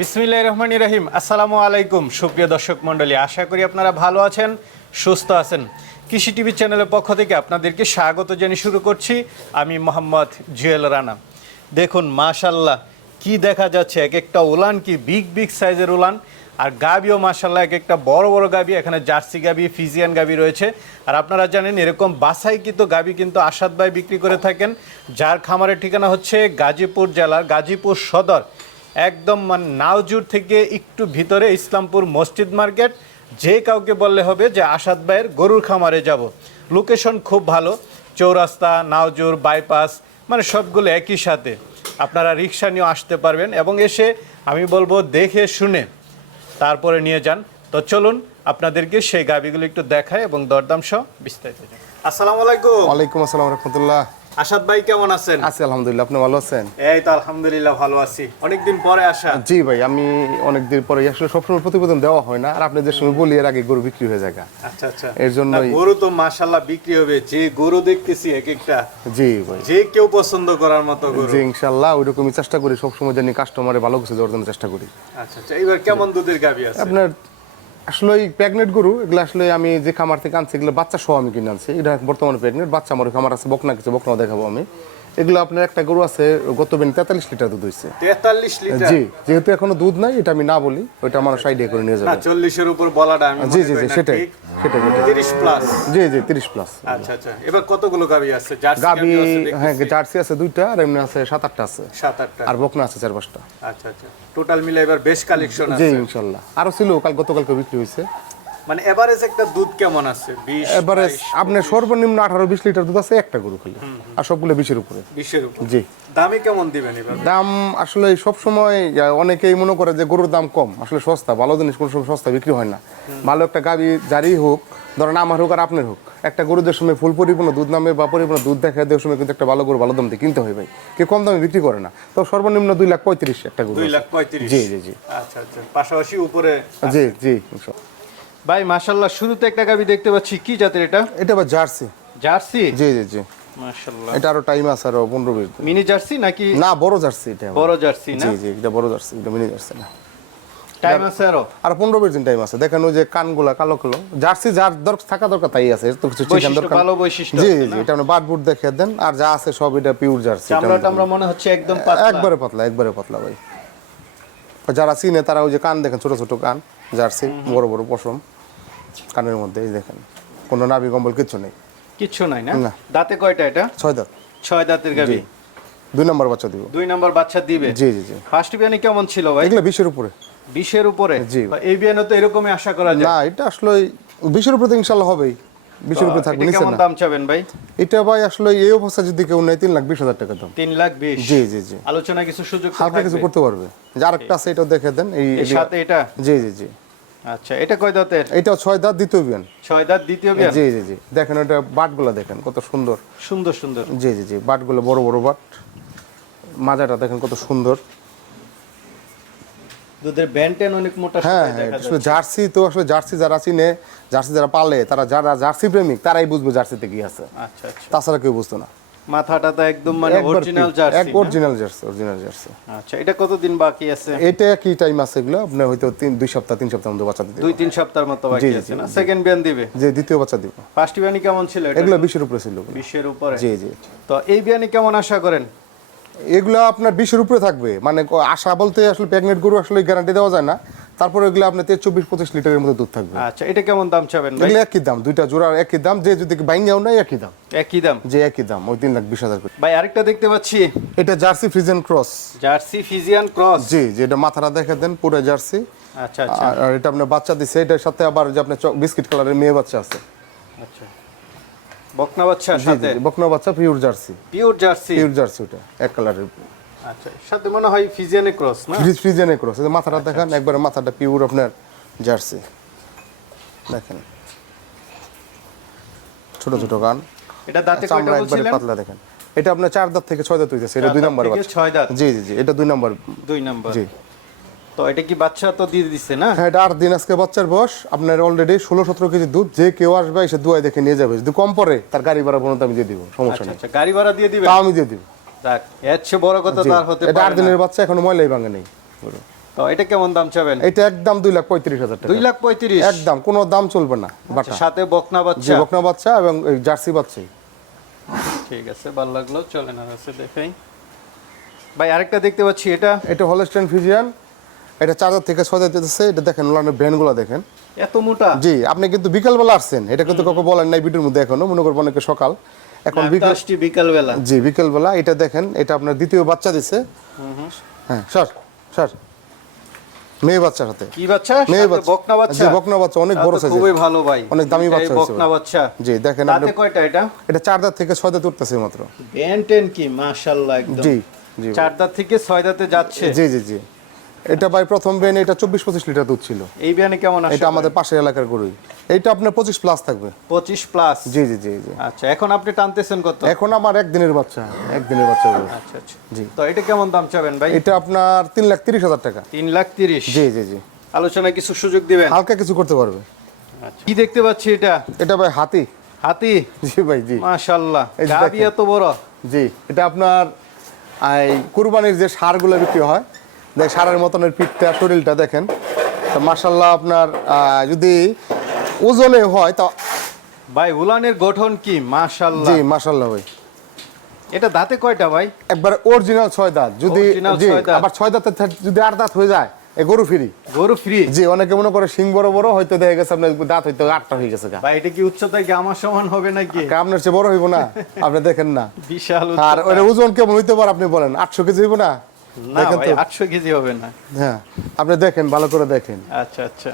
বিসমিল্লাহ রহমান রাহিম। আসসালামু আলাইকুম, সুপ্রিয় দর্শক মণ্ডলী। আশা করি আপনারা ভালো আছেন, সুস্থ আছেন। কৃষি টিভি চ্যানেলের পক্ষ থেকে আপনাদেরকে স্বাগত জানিয়ে শুরু করছি। আমি মোহাম্মদ জুয়েল রানা। দেখুন মাশাল্লাহ কি দেখা যাচ্ছে? এক একটা উলান কি বিগ বিগ সাইজের উলান? আর গাবিও মাশাল্লাহ এক একটা বড় বড় গাবি, এখানে জার্সি গাবি, ফিজিয়ান গাবি রয়েছে। আর আপনারা জানেন, এরকম বাসাইকৃত গাবি কিন্তু আসাদ ভাই বিক্রি করে থাকেন। যার খামারের ঠিকানা হচ্ছে গাজীপুর জেলার গাজীপুর সদর। একদম মানে নাওজুর থেকে একটু ভিতরে ইসলামপুর মসজিদ মার্কেট যে কাউকে বললে হবে যে আসাদ ভাইয়ের গরুর খামারে যাব। লোকেশন খুব ভালো চৌরাস্তা নাওজুর বাইপাস মানে সবগুলো একই সাথে। আপনারা রিক্সা নিয়েও আসতে পারবেন এবং এসে আমি বলব দেখে শুনে তারপরে নিয়ে যান। তো চলুন আপনাদেরকে সেই গাবিগুলো একটু দেখায় এবং দরদাম সহ বিস্তারিত। আসসালামু আলাইকুম। ওয়ালাইকুম আসসালাম রহমতুল্লাহ। আসাদ ভাই কেমন আছেন? আছি আলহামদুলিল্লাহ। আপনি ভালো আছেন? এই তো আলহামদুলিল্লাহ ভালো আছি। অনেকদিন পরে আসা। জি ভাই আমি অনেকদিন পরে আসলে সবসময় প্রতিবেদন দেওয়া হয় না। আর আপনি যে সময় বলি এর আগে গরু বিক্রি হয়ে যায় আচ্ছা আচ্ছা। এর না, গরু তো বিক্রি হবে। যে গরু দেখতেছি এক একটা। জি ভাই। যে কেউ পছন্দ করার মতো গরু। জি ওইরকমই চেষ্টা করি। সবসময় জানি কাস্টমারে ভালো কিছু দেওয়ার জন্য চেষ্টা করি। আচ্ছা আচ্ছা। এবার কেমন দুধের গাবি আছে? আপনার আসলে ওই প্রেগনেন্ট গরু, এগুলো আসলে আমি যে খামার থেকে আনছি, এগুলো বাচ্চা সহ আমি কিনে আনছি। এটা বর্তমানে প্রেগনেন্ট বাচ্চা আমার খামার আছে, বকনা কিছু, বকনা দেখাবো আমি। এগুলো আপনার একটা গরু আছে গত বেন তেতাল্লিশ লিটার দুধ হয়েছে তেতাল্লিশ লিটার? জি যেহেতু এখনও দুধ নাই এটা আমি না বলি ওইটা আমার সাইডে করে নিয়ে যাবে। চল্লিশের উপর বলাটা আমি জি জি জি সেটাই সেটাই তিরিশ প্লাস জি জি তিরিশ প্লাস আচ্ছা আচ্ছা। এবার কতগুলো গাবি আছে? গাবি হ্যাঁ জার্সি আছে দুইটা আর এমনি আছে সাত আটটা আছে। সাত আটটা। আর বকনা আছে চার পাঁচটা। আচ্ছা আচ্ছা। টোটাল মিলে এবার বেশ কালেকশন জি ইনশাল্লাহ। আরও ছিল কাল গতকালকে বিক্রি হয়েছে মানে এভারেজ একটা দুধ কেমন আছে? আপনার সর্বনিম্ন আঠারো বিশ লিটার দুধ আছে একটা গরু খালি আর সবগুলো বিশের উপরে। বিশের উপর। জি। দামে কেমন দিবেন দাম আসলে সব সময় অনেকেই মনে করে যে গরুর দাম কম। আসলে সস্তা ভালো জিনিস কোনো সময় সস্তা বিক্রি হয় না। ভালো একটা গাবি যারই হোক ধরেন আমার হোক আর আপনার হোক একটা গরুদের সময় ফুল পরিপূর্ণ দুধ নামে বা পরিপূর্ণ দুধ দেখা দেওয়ার সময় কিন্তু একটা ভালো গরু ভালো দাম দিয়ে কিনতে হয় ভাই। কেউ কম দামে বিক্রি করে না। তো সর্বনিম্ন দুই লাখ পঁয়ত্রিশ একটা গরু দুই লাখ পঁয়ত্রিশ। জি জি জি। আচ্ছা আচ্ছা। পাশাপাশি উপরে জি জি। ভাই মাশাল্লাহ শুরুতে একটা গাবি দেখতে পাচ্ছি। কি জাতের এটা? এটা আবার জার্সি। জার্সি? জি জি জি। মাশাল্লাহ এটা আরও টাইম আছে আরও পনেরো বিশ দিন। মিনি জার্সি নাকি না বড় জার্সি এটা বড় জার্সি না? জি জি এটা বড় জার্সি এটা মিনি জার্সি না। টাইম আছে আরও? আর পনেরো বিশ দিন টাইম আছে। দেখেন ওই যে কানগুলা কালো কালো। জার্সি যার দরকার থাকা দরকার তাই আছে। তো কিছু চিকেন দরকার ভালো বৈশিষ্ট্য জি জি এটা আমরা বাট বুট দেখে দেন। আর যা আছে সব এটা পিওর জার্সি। টামড়া মনে হচ্ছে একদম পাতলা। একবারে পাতলা একবারে পাতলা ভাই। যারা চিনে তারা ওই যে কান দেখেন ছোট ছোট কান জার্সি বড় বড় পশম। কানের মধ্যে এই দেখেন। কোনো নাভি কম্বল কিচ্ছু নেই। কিচ্ছু নাই না? না। দাঁতে কয়টা এটা? ছয় দাঁত। ছয় দাঁতের গাবি দুই নম্বর বাচ্চা দিব। দুই নাম্বার বাচ্চা দিবে? জি জি জি। ফার্স্ট বিয়ানে কেমন ছিল ভাই? এগুলো বিশের উপরে। বিশের উপরে? জি। বা এই বিয়ানে তো এরকমই আশা করা যায়। না এটা আসলে বিশের উপরে তো ইনশাল্লাহ হবেই। বিশের উপরে থাকবে এটা নিচে কেমন না। দাম চাবেন ভাই? এটা ভাই আসলে এই অবস্থা যদি কেউ নেয় তিন লাখ বিশ হাজার টাকা দাম। তিন লাখ বিশ? জি জি জি। আলোচনা কিছু সুযোগ তো হালকা কিছু থাকবে। করতে পারবে। যার আরেকটা আছে এটাও দেখে দেন। এই এর সাথে এটা? জি জি জি। আচ্ছা এটা কয় দাঁতের? এটাও ছয় দাঁত দ্বিতীয় বিয়ান। ছয় দাঁত দ্বিতীয় বিয়ান? জি জি জি। দেখেন ওটা বাটগুলো দেখেন কত সুন্দর। সুন্দর সুন্দর। জি জি জি বাটগুলো বড় বড় বাট। মাজাটা দেখেন কত সুন্দর। দুধের ব্যান্টেন অনেক মোটা হ্যাঁ হ্যাঁ আসলে জার্সি তো আসলে জার্সি যারা চিনে জার্সি যারা পালে তারা যারা জার্সি প্রেমিক তারাই বুঝবে জার্সিতে কি আছে। আচ্ছা আচ্ছা। তাছাড়া কেউ বুঝতো না। মাথাটা তো একদম মানে অরিজিনাল জার্সি এক অরিজিনাল জার্সি অরিজিনাল জার্সি আচ্ছা এটা কতদিন বাকি আছে? এটা কি টাইম আছে এগুলো? আপনার হয়তো তিন দুই সপ্তাহ তিন সপ্তাহ মতো বাচ্চা দিতে দুই তিন সপ্তাহের মতো বাকি আছে না? সেকেন্ড বিয়ান দিবে? যে দ্বিতীয় বাচ্চা দিব। ফার্স্ট বিয়ানি কেমন ছিল এটা? এগুলো বিশের উপরে ছিল। ওগুলো। বিশ্বের উপরে? জি জি। তো এই বিয়ানি কেমন আশা করেন? এগুলো আপনার বিশের উপরে থাকবে। মানে আশা বলতে আসলে প্রেগনেন্ট গরু আসলে গ্যারান্টি দেওয়া যায় না। তারপরে এগুলো আপনার তেইশ চব্বিশ পঁচিশ লিটারের মধ্যে দুধ থাকবে। আচ্ছা এটা কেমন দাম চাবেন এগুলো একই দাম দুইটা জোড়ার একই দাম যে যদি বাইঙ্গাও নাই একই দাম। একই দাম? যে একই দাম ওই তিন লাখ বিশ হাজার করে। ভাই আরেকটা দেখতে পাচ্ছি। এটা jersey Friesian cross. Jersey Friesian cross? জি যে এটা মাথাটা দেখে দেন পুরো জার্সি। আচ্ছা আচ্ছা। আর এটা আপনার বাচ্চা দিচ্ছে এটার সাথে আবার যে আপনার বিস্কিট কালারের মেয়ে বাচ্চা আছে। আচ্ছা। বকনা বাচ্চার সাথে? বকনা বাচ্চা pure jersey pure jersey pure jersey ওটা এক কালারের আচ্ছা সাথে মনে হয় ফিজিয়ানে ক্রস না? ফ্রিজেনে ক্রস এই মাথাটা আচ্ছা, দেখেন একবারে মাথাটা পিওর আপনার জার্সি দেখেন। ছোট ছোট গান। এটা দাঁতে কয়টা বলছিলেন? পাতলা দেখেন। এটা আপনার চার দাঁত থেকে ছয় দাঁত হইতেছে এটা দুই নম্বর ছয় দাঁত। জি জি জি এটা দুই নম্বর। দুই নাম্বার। জি। তো এটা কি বাচ্চা তো দিয়ে দিচ্ছে না? হ্যাঁ এটা আট দিন আজকে বাচ্চার বয়স। আপনার অলরেডি ষোলো সতেরো কেজি দুধ যে কেউ আসবে এসে দুয়াই দেখে নিয়ে যাবে। যদি কম পরে তার গাড়ি ভাড়া পর্যন্ত আমি দিয়ে দিব সমস্যা আচ্ছা নেই। আচ্ছা গাড়ি ভাড়া দিয়ে দিবেন? তা আমি দিয়ে দিব। যাক এর চেয়ে বড় কথা তার হতে এটা আট দিনের বাচ্চা এখনও ময়লাই ভাঙে নেই। তো এটা কেমন দাম চাবেন? এটা একদম দুই লাখ পঁয়ত্রিশ হাজার টাকা। দুই লাখ পঁয়ত্রিশ? একদম কোনো দাম চলবে না সাথে বকনা বাচ্চা? বকনা বাচ্চা এবং জার্সি বাচ্চাই ঠিক আছে ভালো লাগল চলেন আর আছে দেখাই। ভাই আরেকটা দেখতে পাচ্ছি এটা? এটা হলস্টেন ফিজিয়ান। এটা চার হাজার থেকে হাজার যেতেছে এটা দেখেন ওলানের ব্র্যান্ডগুলো দেখেন। এত মোটা? জি আপনি কিন্তু বিকালবেলা আসছেন এটা কিন্তু কাউকে বলেন নাই ভিডিওর মধ্যে এখনও মনে করব অনেকে সকাল। এখন বিকাল আসছি বিকাল বেলা জি বিকেলবেলা এটা দেখেন এটা আপনার দ্বিতীয় বাচ্চা দিছে। হ্যাঁ সর সর। মেয়ে বাচ্চার সাথে কি বাচ্চা? মেয়ে বাচ্চা। বকনা বাচ্চা? জি, বকনা বাচ্চা, অনেক বড় size-এর। খুবই ভালো ভাই। অনেক দামি বাচ্চা বকনা বাচ্চা। জি দেখেন আপনি কয়টা এটা? এটা চার দাঁত থেকে ছয় দাঁত উঠতেছে মাত্র। বেন্টেন কি? মাশাআল্লাহ একদম। জি জি। চার দাঁত থেকে ছয় দাঁতে যাচ্ছে। জি জি জি। এটা ভাই প্রথম বেন এটা চব্বিশ পঁচিশ লিটার দুধ ছিল। এই বিয়ানে কেমন এটা আমাদের পাশের এলাকার গরুই এইটা আপনার পঁচিশ প্লাস থাকবে। পঁচিশ প্লাস জি জি জি জি। আচ্ছা এখন আপনি টানতেছেন কত? এখন আমার একদিনের বাচ্চা একদিনের বাচ্চা আচ্ছা আচ্ছা। জি। তো এটা কেমন দাম চাবেন ভাই? এটা আপনার তিন লাখ তিরিশ হাজার টাকা। তিন লাখ তিরিশ? জি জি জি। আলোচনায় কিছু সুযোগ দিবেন? হালকা কিছু করতে পারবে। আচ্ছা। কি দেখতে পাচ্ছি এটা? এটা ভাই হাতি। হাতি? জি ভাই জি। মাশাআল্লাহ। গাবি এত বড়? জি এটা আপনার এই কুরবানির যে সারগুলো বিক্রি হয় দেখ সারের মতনের পিঠটা শরীরটা দেখেন। তো মার্শাল্লাহ আপনার যদি ওজনে হয় তা ভাই উলানের গঠন কি? মাশাআল্লাহ। জি মার্শাল্লাহ ভাই। এটা দাঁতে কয়টা ভাই? একবার অরিজিনাল ছয় দাঁত। যদি জি আবার ছয় দাঁতের যদি আট দাঁত হয়ে যায় এ গরু ফ্রি। গরু ফ্রি? জি অনেকে মনে করে সিং বড় বড় হয়তো দেখা গেছে আপনার দাঁত হয়তো আটটা হয়ে গেছে ভাই এটা কি উচ্চতায় কি আমার সমান হবে নাকি? আপনার চেয়ে বড় হইব না। আপনি দেখেন না। বিশাল আর উচ্চতা। ওজন কেমন হইতে পারে আপনি বলেন? আটশো কেজি হইব না? না ভাই কেজি হবে না। হ্যাঁ আপনি দেখেন ভালো করে দেখেন। আচ্ছা আচ্ছা।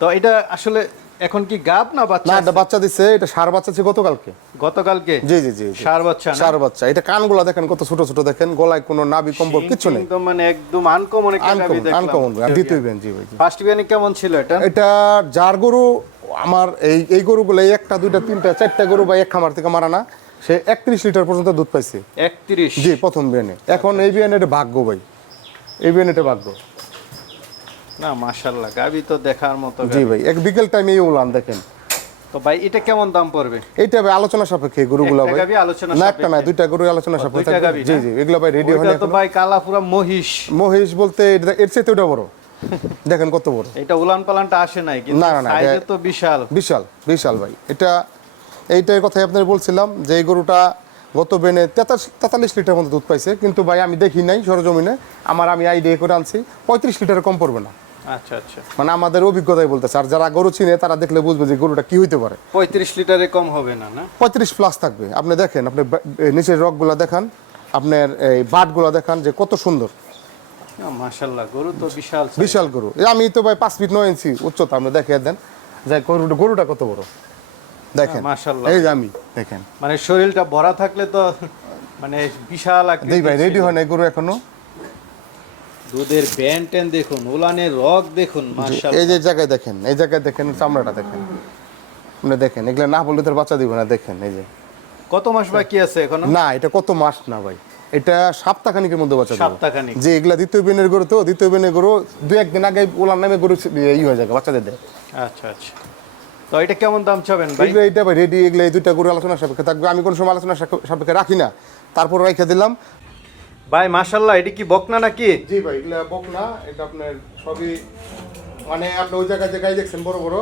তো এটা আসলে এখন কি গাব না বাচ্চা না এটা বাচ্চা দিচ্ছে এটা সার বাচ্চা ছিল গতকালকে। গতকালকে? জি জি জি। সার বাচ্চা? সার বাচ্চা। এটা কানগুলা দেখেন কত ছোট ছোট দেখেন। গলায় কোনো নাভি কম্বল কিছু নেই। একদম মানে একদম আনকমন একটা আনকমন দেখলাম। আনকমন দ্বিতীয় জি ভাই ফার্স্ট বিয়ানে কেমন ছিল এটা? এটা যার গরু আমার এই এই গরুগুলো একটা দুইটা তিনটা চারটা গরু বা এক খামার থেকে মারা না। সে একত্রিশ লিটার পর্যন্ত দুধ পাইছে। 31 জি প্রথম বিয়ানে এখন এই বিয়ানে এটা ভাগ্য ভাই। এই বিয়ানে এটা ভাগ্য। না মাশাআল্লাহ গাবি তো দেখার মতো জি ভাই এক বিকেল টাইমে এই উলান দেখেন। তো ভাই এটা কেমন দাম পড়বে? এইটা ভাই আলোচনা সাপেক্ষে গরুগুলো ভাই। গাভী আলোচনা না একটা না দুইটা গরু আলোচনা সাপেক্ষে জি জি এগুলো ভাই রেডি হয়নি তো ভাই কালা পুরা মহিষ। মহিষ বলতে এর চেয়ে ওটা বড়। দেখেন কত বড়। এটা উলান পালানটা আসে নাই কিন্তু সাইজে তো বিশাল। বিশাল বিশাল ভাই। এটা এইটার কথাই আপনার বলছিলাম যে এই গরুটা গত বেনে তেতাল্লিশ লিটার মতো দুধ পাইছে। কিন্তু ভাই আমি দেখি নাই সরজমিনে। আমার আমি আইডিয়া করে আনছি পঁয়ত্রিশ লিটার কম পড়বে না। আচ্ছা আচ্ছা। মানে আমাদের অভিজ্ঞতাই বলতেছে। আর যারা গরু চিনে তারা দেখলে বুঝবে যে গরুটা কি হইতে পারে। পঁয়ত্রিশ লিটারে কম হবে না না? পঁয়ত্রিশ প্লাস থাকবে। আপনি দেখেন আপনি নিচের রকগুলা দেখান আপনার এই বাটগুলা দেখান যে কত সুন্দর। মাশাল্লাহ গরু তো বিশাল বিশাল গরু। আমি তো ভাই পাঁচ ফিট নয় ইঞ্চি উচ্চতা আপনি দেখিয়ে দেন যে গরুটা গরুটা কত বড়। দেখেন মাশাআল্লাহ। এই যে আমি দেখেন। মানে শরীরটা ভরা থাকলে তো মানে বিশাল আকৃতির দেই ভাই রেডি। হয় না গরু এখনও? দুধের ব্যান টেন দেখুন উলানের রগ দেখুন মাশাল্লাহ এই যে জায়গায় দেখেন এই জায়গায় দেখেন চামড়াটা দেখেন। আপনি দেখেন এগুলো না বললে তোর বাচ্চা দিব না দেখেন এই যে। কত মাস বাকি আছে এখনও? না এটা কত মাস না ভাই এটা সপ্তাহখানিকের মধ্যে বাচ্চা সপ্তাহখানিক। যে এগুলা দ্বিতীয় বেনের গরু তো দ্বিতীয় বেনের গরু দু একদিন আগে ওলার নামে গরু ই হয়ে যায় বাচ্চাদের দেয়। আচ্ছা আচ্ছা। তো এটা কেমন দাম চাবেন ভাই? এটা ভাই রেডি এগুলো এই দুইটা গরু আলোচনা সাপেক্ষে থাকবে। আমি কোনো সময় আলোচনা সাপেক্ষে রাখি না। তারপর রেখে দিলাম। ভাই মাশাল্লাহ এটা কি বকনা নাকি? জি ভাই এগুলা বক না এটা আপনার সবই মানে আপনি ওই জায়গায় যে গাই দেখছেন বড় বড়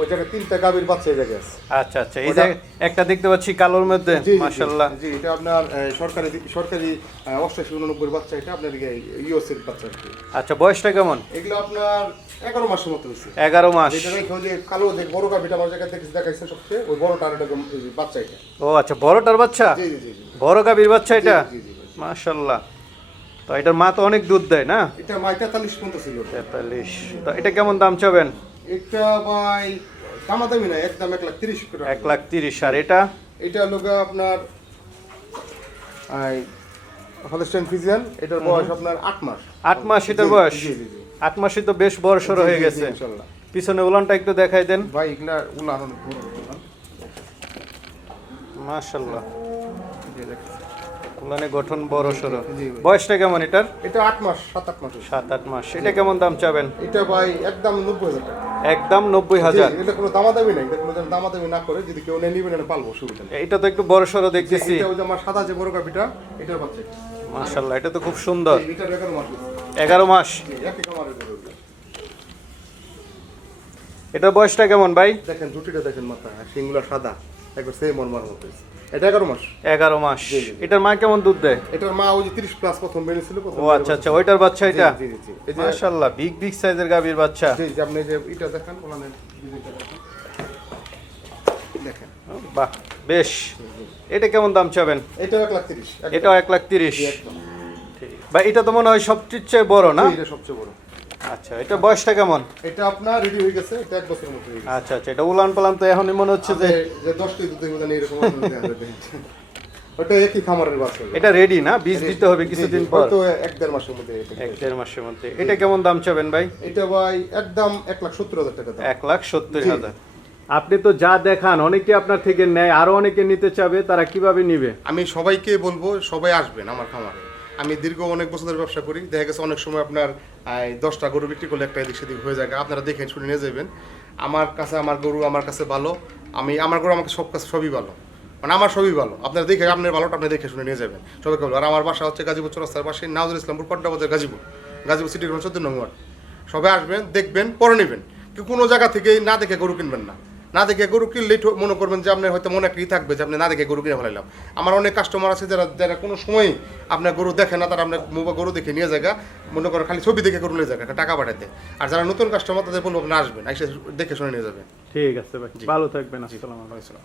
ওই জায়গায় তিনটা গাভীর বাচ্চা এই জায়গায় আছে। আচ্ছা আচ্ছা। এই যে একটা দেখতে পাচ্ছি কালোর মধ্যে জি, জি, এটা আপনার সরকারি সরকারি অষ্টাশি উননব্বই বাচ্চা এটা আপনার ইউএসএর বাচ্চা আচ্ছা বয়সটা কেমন? এগুলো আপনার এগারো মাসের মতো হয়েছে। এগারো মাস। যেটা রেখে যে কালো যে বড় গাভীটা আমার জায়গায় দেখেছি দেখাইছে সবচেয়ে ওই বড়টার এটা বাচ্চা এটা। ও আচ্ছা বড়টার বাচ্চা? জি জি বড় গাভীর বাচ্চা এটা? জি, জি, জি। তো এটার মা তো অনেক দুধ দেয় না? এটা মাই তেতাল্লিশ পর্যন্ত ছিল। তেতাল্লিশ। তো এটা কেমন দাম চাবেন? এটা ভাই দামাদামি না একদম এক লাখ তিরিশ এক লাখ তিরিশ। আর এটা? এটা লোক আপনার হলস্টেন ফিজিয়ান এটার বয়স আপনার আট মাস। আট মাস এটার বয়স? আট মাসে তো বেশ বড় সড়ো হয়ে গেছে। পিছনে উলানটা একটু দেখাই দেন। ভাই এগুলা উলান মাশাল্লাহ। উলানে গঠন বড় সড়ো। জি। বয়সটা কেমন এটার? এটা আট মাস সাত আট মাস। সাত আট মাস। এটা কেমন দাম চাবেন? এটা ভাই একদম নব্বই হাজার টাকা। একদম নব্বই হাজার। এটা কোনো দামাদামি নাই এটা কোনো দামাদামি না করে যদি কেউ নেই নিবেন পালবো সুবিধা এটা তো একটু বড় সড়ো দেখতেছি। এটা ওই যে আমার সাদা যে বড় কাপিটা এটার বাচ্চা। মাশাল্লাহ এটা তো খুব সুন্দর। এটার এগারো মাস হয়েছে। এগারো মাস। একই খামারের গরু বয়সটা কেমন ভাই? দেখেন জুটিটা দেখেন মাথা শিংগুলা সাদা একবার সেম মরমার মতো। এটা মাস। এটার মা কেমন দুধ দেয়? এটার মা ওই যে তিরিশ প্লাস প্রথম বেরিয়েছিল প্রথম ও আচ্ছা আচ্ছা ওইটার বাচ্চা এটা? জি, জি, জি। এই বিগ বিগ সাইজের গাভীর বাচ্চা। জি, যে আপনি যে এটা দেখেন ওখানে দেখেন। দেখেন। বাহ বেশ। এটা কেমন দাম চাবেন? এটা লাখ। এটা তো মনে হয় সবচেয়ে বড় না? এটা সবচেয়ে বড়। আচ্ছা এটা বয়সটা কেমন? এটা আপনার রেডি হয়ে গেছে এটা এক বছরের মতো আচ্ছা আচ্ছা এটা উলান পালান তো এখনই মনে হচ্ছে যে যে- যে দশটি দুধের মধ্যে এরকম। ওটা একই খামারের বাচ্চা এটা রেডি না? বীজ দিতে হবে কিছুদিন পর। তো এক দেড় মাসের মধ্যে এক দেড় মাসের মধ্যে। এটা কেমন দাম চাবেন ভাই? এটা ভাই একদম এক লাখ সত্তর হাজার টাকা দাম। এক লাখ সত্তর। হাজার। আপনি তো যা দেখান অনেকে আপনার থেকে নেয় আরও অনেকে নিতে চাবে তারা কীভাবে নিবে? আমি সবাইকে বলব সবাই আসবেন আমার খামারে। আমি দীর্ঘ অনেক বছর ধরে ব্যবসা করি। দেখা গেছে অনেক সময় আপনার দশটা গরু বিক্রি করলে একটা এদিক সেদিক হয়ে যায়। আপনারা দেখেন, শুনে নিয়ে যাবেন। আমার কাছে আমার গরু আমার কাছে ভালো। আমি, আমার গরু আমাকে সব কাছে সবই ভালো। মানে আমার সবই ভালো। আপনারা দেখে, আপনার ভালোটা আপনি দেখে শুনে নিয়ে যাবেন। সবাইকে বলো আর আমার বাসা হচ্ছে গাজীপুর চৌরাস্তার পাশে নাজুল ইসলামপুর পট্টা বাজার গাজীপুর। গাজীপুর সিটি গ্রাম চোদ্দ নম্বর। সবাই আসবেন, দেখবেন, পরে নেবেন। কোনো জায়গা থেকে না দেখে গরু কিনবেন না। না দেখে গরু কিনলেই মনে করবেন যে আপনার হয়তো মনে একটা ই থাকবে যে আপনি না দেখে গরু কিনে ফেলাইলাম। আমার অনেক কাস্টমার আছে যারা যারা কোনো সময় আপনার গরু দেখে না তারা আপনার মোবাইল গরু দেখে নিয়ে জায়গা মনে করেন খালি ছবি দেখে গরু নিয়ে জায়গা টাকা পাঠাতে আর যারা নতুন কাস্টমার তাদের বলব আপনি আসবেন এসে দেখে শুনে নিয়ে যাবেন। ঠিক আছে ভাই ভালো থাকবেন আসসালামু আলাইকুম। আসসালাম